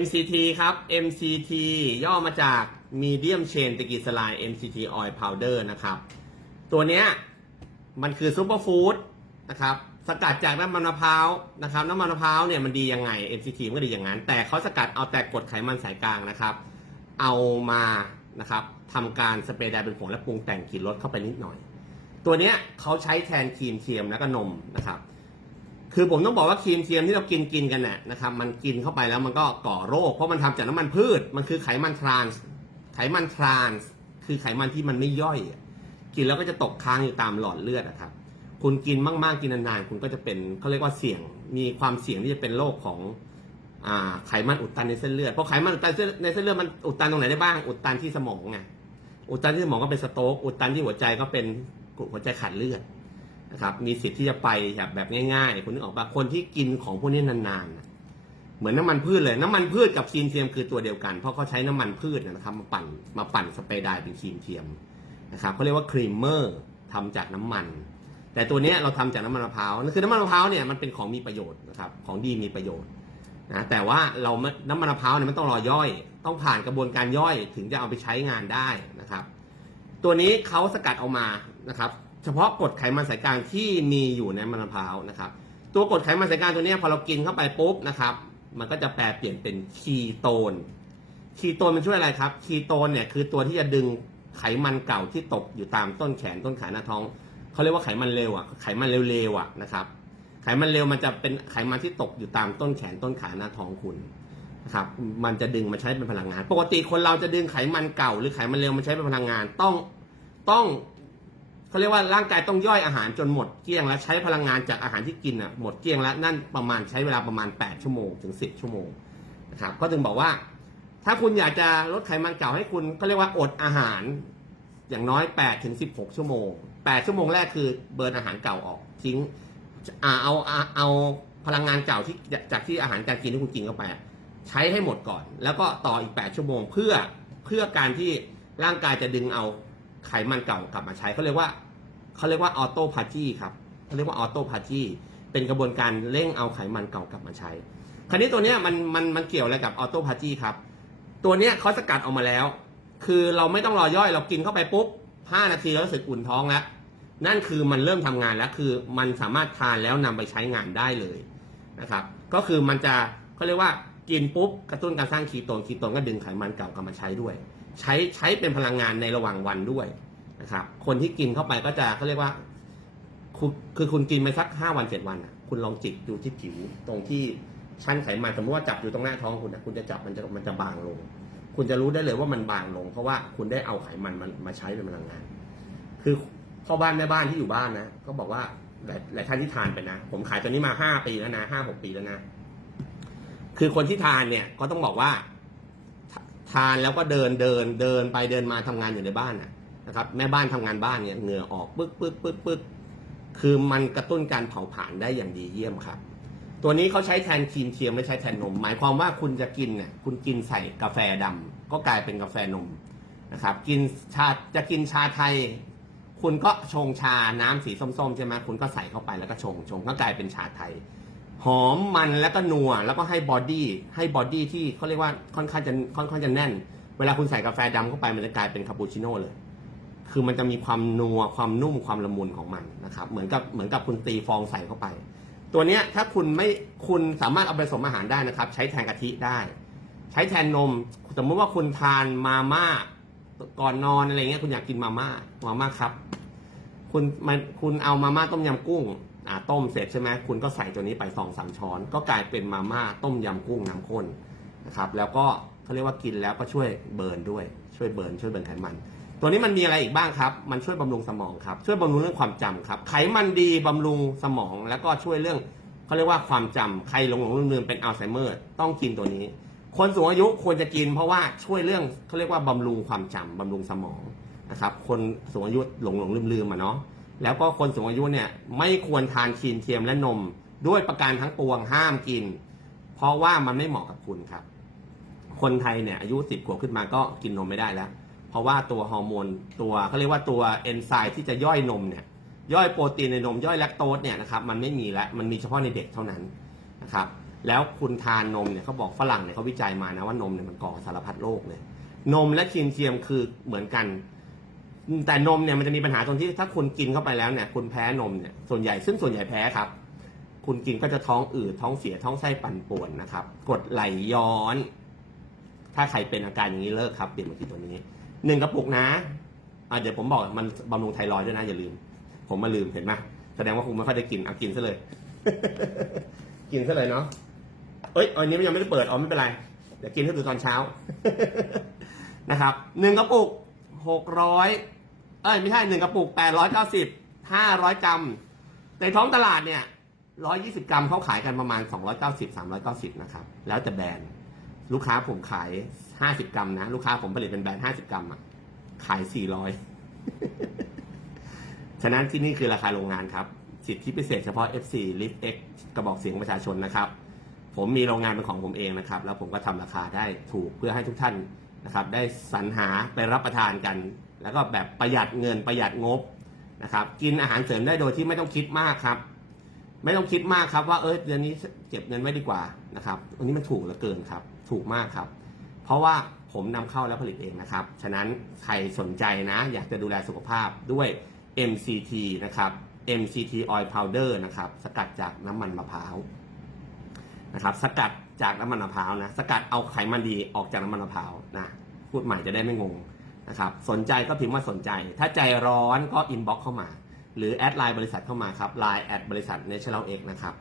MCT ครับ MCT ย่อมาจาก Medium Chain t e g l y c e r i d e MCT Oil Powder นะครับ ตัวเนี้ยมันคือซูเปอร์ฟู้ดนะครับ สกัดจากน้ำมันมะพร้าวนะครับ น้ำมันมะพร้าวเนี่ยมันดียังไง MCT มันก็ดีอย่างนั้น แต่เขาสกัดเอาแต่กรดไขมันสายกลางนะครับ เอามานะครับทำการสเปรย์ไดร์เป็นผงและปรุงแต่งกลิ่นรสเข้าไปนิดหน่อย ตัวเนี้ยเขาใช้แทนครีมเทียมแล้วก็นมนะครับ คือผมต้องบอกว่าครีมเทียมที่เรากินกินกันน่ะนะครับมันกินเข้าไปแล้วมันก็ก่อโรค เพราะมันทำจากน้ำมันพืช มันคือไขมันทรานส์ไขมันทรานส์คือไขมันที่มันไม่ย่อย กินแล้วก็จะตกค้างอยู่ตามหลอดเลือดนะครับคุณกินมากๆกินนานๆคุณก็จะเป็นเขาเรียกว่าเสี่ยงมีความเสี่ยงที่จะเป็นโรคของไขมันอุดตันในเส้นเลือดเพราะไขมันอุดตันในเส้นเลือดมันอุดตันตรงไหนได้บ้าง อุดตันที่สมองไงอุดตันที่สมองก็เป็นสโตรกอุดตันที่หัวใจก็เป็นหัวใจขาดเลือด นะครับมีสิทธิ์ที่จะไปแบบแบบง่ายๆคุณนึกออกปะคนที่กินของพวกนี้นานๆนะเหมือนน้ำมันพืชเลย น้ำมันพืชกับครีมเทียมคือตัวเดียวกัน เพราะเขาใช้น้ำมันพืชนะครับ มาปั่นมาปั่นสเปรย์ไดร์เป็นครีมเทียมนะครับเขาเรียกว่าครีมเมอร์ทำจากน้ำมัน แต่ตัวนี้เราทำจากน้ำมันมะพร้าวนั่นคือน้ำมันมะพร้าวเนี่ยมันเป็นของมีประโยชน์นะครับของดีมีประโยชน์นะแต่ว่าเราน้ำมันมะพร้าวเนี่ยมันต้องรอย่อย ต้องผ่านกระบวนการย่อยถึงจะเอาไปใช้งานได้นะครับ ตัวนี้เขาสกัดออกมานะครับ เฉพาะกรดไขมันสายกลางที่มีอยู่ในมันมะพร้าวนะครับ ตัวกรดไขมันสายกลางตัวนี้พอเรากินเข้าไปปุ๊บนะครับ มันก็จะแปลเปลี่ยนเป็นคีโตน คีโตนมันช่วยอะไรครับ คีโตนเนี่ยคือตัวที่จะดึงไขมันเก่าที่ตกอยู่ตามต้นแขนต้นขาหน้าท้องเขาเรียกว่าไขมันเร็วอะ ไขมันเร็วๆอะนะครับ ไขมันเร็วมันจะเป็นไขมันที่ตกอยู่ตามต้นแขนต้นขาหน้าท้องคุณนะครับ มันจะดึงมาใช้เป็นพลังงาน ปกติคนเราจะดึงไขมันเก่า หรือไขมันเร็วมาใช้เป็นพลังงานต้องต้อง เขาเรียกว่าร่างกายต้องย่อยอาหารจนหมดเกลี้ยงแล้วใช้พลังงานจากอาหารที่กินอะหมดเกลี้ยงแล้วนั่นประมาณใช้เวลาประมาณ 8 ชั่วโมงถึง 10 ชั่วโมงนะครับก็ถึงบอกว่า ถ้าคุณอยากจะลดไขมันเก่าให้คุณก็เรียกว่าอดอาหารอย่างน้อย8ถึง16 ชั่วโมง 8 ชั่วโมงแรกคือเบิร์นอาหารเก่าออกทิ้งเอาเอาเอาพลังงานเก่าที่จากที่อาหารการกินที่คุณกินเข้าไปใช้ให้หมดก่อน แล้วก็ต่ออีก 8 ชั่วโมงเพื่อเพื่อการที่ร่างกายจะดึงเอาไขมันเก่ากลับมาใช้เขาเรียกว่า เขาเรียกว่าออโตพาจีครับเขาเรียกว่าออโตพาจีเป็นกระบวนการเร่งเอาไขมันเก่ากลับมาใช้ คราวนี้ตัวเนี้ยมันมันมันเกี่ยวอะไรกับออโตพาจีครับ ตัวเนี้ยเขาสกัดออกมาแล้ว คือเราไม่ต้องรอย่อยเรากินเข้าไปปุ๊บ5นาทีแล้วรู้สึกอุ่นท้องแล้ว นั่นคือมันเริ่มทำงานแล้วคือมันสามารถทานแล้วนำไปใช้งานได้เลยนะครับ ก็คือมันจะเขาเรียกว่ากินปุ๊บกระตุ้นการสร้างคีโตนคีโตนก็ดึงไขมันเก่ากลับมาใช้ด้วย ใช้ใช้เป็นพลังงานในระหว่างวันด้วย นะครับ คนที่กินเข้าไปก็จะเขาเรียกว่าค,คือคุณกินไปสักห้าวันเจ็ดวันอะคุณลองจิกดูที่ผิว ตรงที่ชั้นไขมันสมมติว่าจับอยู่ตรงหน้าท้องคุณอะคุณจะจับมันจะมันจะบางลง คุณจะรู้ได้เลยว่ามันบางลง เพราะว่าคุณได้เอาไขมันมันมาใช้เป็นพลังงาน คือพ่อบ้านแม่บ้านที่อยู่บ้านนะก็บอกว่าหลายหลายท่านที่ทานไปนะ ผมขายตัวนี้มาห้าปีแล้วนะห้าหกปีแล้วนะ คือคนที่ทานเนี่ยก็ต้องบอกว่า ทานแล้วก็เดินเดินเดินไปเดินมาทำงานอยู่ในบ้านนะ นะครับแม่บ้านทำงานบ้านเนี่ยเหงื่อออกปึ๊กปึ๊กปึ๊กปึ๊กคือมันกระตุ้นการเผาผลาญได้อย่างดีเยี่ยมครับ ตัวนี้เขาใช้แทนครีมเทียมไม่ใช้แทนนม หมายความว่าคุณจะกินเนี่ยคุณกินใส่กาแฟดำก็กลายเป็นกาแฟนมนะครับ กินชาจะกินชาไทย คุณก็ชงชาน้ำสีส้มๆใช่ไหมคุณก็ใส่เข้าไปแล้วก็ชงชงก็กลายเป็นชาไทยหอมมันแล้วก็นัวแล้วก็ให้บอดี้ให้บอดี้ที่เขาเรียกว่าค่อนข้างจะค่อนข้างจะแน่น เวลาคุณใส่กาแฟดำเข้าไปมันจะกลายเป็นคาปูชิโน่เลย คือมันจะมีความนัวความนุ่มความละมุนของมันนะครับเหมือนกับเหมือนกับคุณตีฟองใส่เข้าไป ตัวเนี้ยถ้าคุณไม่คุณสามารถเอาไปผสมอาหารได้นะครับ ใช้แทนกะทิได้ ใช้แทนนม สมมติว่าคุณทานมาม่าก่อนนอนอะไรเงี้ยคุณอยากกินมาม่ามาม่าครับ คุณมันคุณเอามาม่าต้มยำกุ้งอ่าต้มเสร็จใช่ไหมคุณก็ใส่ตัวนี้ไปสองสามช้อน ก็กลายเป็นมาม่าต้มยำกุ้งน้ำข้นนะครับ แล้วก็เขาเรียกว่ากินแล้วก็ช่วยเบิร์นด้วยช่วยเบิร์นช่วยเบิร์นไขมัน ตัวนี้มันมีอะไรอีกบ้างครับ มันช่วยบำรุงสมองครับ ช่วยบำรุงเรื่องความจำครับ ไขมันดีบำรุงสมอง แล้วก็ช่วยเรื่องเขาเรียกว่าความจำใครหลงหลงลืมลืมเป็นอัลไซเมอร์ ต้องกินตัวนี้ คนสูงอายุควรจะกิน เพราะว่าช่วยเรื่องเขาเรียกว่าบำรุงความจำบำรุงสมองนะครับ คนสูงอายุหลงหลงลืมลืมอะเนาะ แล้วก็คนสูงอายุเนี่ยไม่ควรทานครีมเทียมและนม ด้วยประการทั้งปวงห้ามกิน เพราะว่ามันไม่เหมาะกับคุณครับ คนไทยเนี่ยอายุสิบขวบขึ้นมาก็กินนมไม่ได้แล้ว เพราะว่าตัวฮอร์โมนตัวเขาเรียกว่าตัวเอนไซม์ที่จะย่อยนมเนี่ยย่อยโปรตีนในนมย่อยแลคโตสเนี่ยนะครับมันไม่มีแล้วมันมีเฉพาะในเด็กเท่านั้นนะครับแล้วคุณทานนมเนี่ยเขาบอกฝรั่งเนี่ยเขาวิจัยมานะว่านมเนี่ยมันก่อสารพัดโรคเลยนมและครีมเทียมคือเหมือนกัน แต่นมเนี่ยมันจะมีปัญหาตรงที่ถ้าคุณกินเข้าไปแล้วเนี่ยคุณแพ้นมเนี่ยส่วนใหญ่ซึ่งส่วนใหญ่แพ้ครับ คุณกินก็จะท้องอืดท้องเสียท้องไส้ปั่นป่วนนะครับกดไหลย้อน ถ้าใครเป็นอาการอย่างนี้เลิกครับเปลี่ยนมากินตัวนี้ หนึ่งกระปุกนะอะเดี๋ยวผมบอกมันบำรุงไทรอยด์ด้วยนะอย่าลืม ผมมาลืมเห็นไหมแสดงว่าคุณไม่ค่อยได้กินเอากินซะเลย กินซะเลยเนาะเอ้ยอันนี้มันยังไม่ได้เปิดอ๋อไม่เป็นไรเดี๋ยวกินให้ดูตอนเช้า นะครับหนึ่งกระปุกหกร้อยเอ้ยไม่ใช่หนึ่งกระปุกแปดร้อยเก้าสิบห้าร้อยกรัมในท้องตลาดเนี่ยร้อยยี่สิบกรัมเขาขายกันประมาณสองร้อยเก้าสิบสามร้อยเก้าสิบนะครับ แล้วแต่แบรนด์ ลูกค้าผมขายห้าสิบกรัมนะ ลูกค้าผมผลิตเป็นแบรนด์ห้าสิบกรัมอะขายสี่ร้อยฉะนั้นที่นี่คือราคาโรงงานครับ สิทธิพิเศษเฉพาะ FC Lift X กระบอกเสียงประชาชนนะครับ ผมมีโรงงานเป็นของผมเองนะครับ แล้วผมก็ทำราคาได้ถูกเพื่อให้ทุกท่านนะครับ ได้สรรหาไปรับประทานกัน แล้วก็แบบประหยัดเงินประหยัดงบนะครับ กินอาหารเสริมได้โดยที่ไม่ต้องคิดมากครับ ไม่ต้องคิดมากครับว่าเออเดือนนี้เก็บเงินไว้ดีกว่านะครับอันนี้มันถูกเหลือเกินครับ ถูกมากครับ เพราะว่าผมนำเข้าแล้วผลิตเองนะครับ ฉะนั้นใครสนใจนะ อยากจะดูแลสุขภาพด้วย MCT นะครับ MCT Oil Powder นะครับ สกัดจากน้ำมันมะพร้าวนะครับ สกัดจากน้ำมันมะพร้าวนะ สกัดเอาไขมันดีออกจากน้ำมันมะพร้าวนะ พูดใหม่จะได้ไม่งงนะครับ สนใจก็พิมพ์ว่าสนใจ ถ้าใจร้อนก็อินบ็อกเข้ามา หรือแอดไลน์บริษัทเข้ามาครับไลน์แอดบริษัท Natural X นะครับ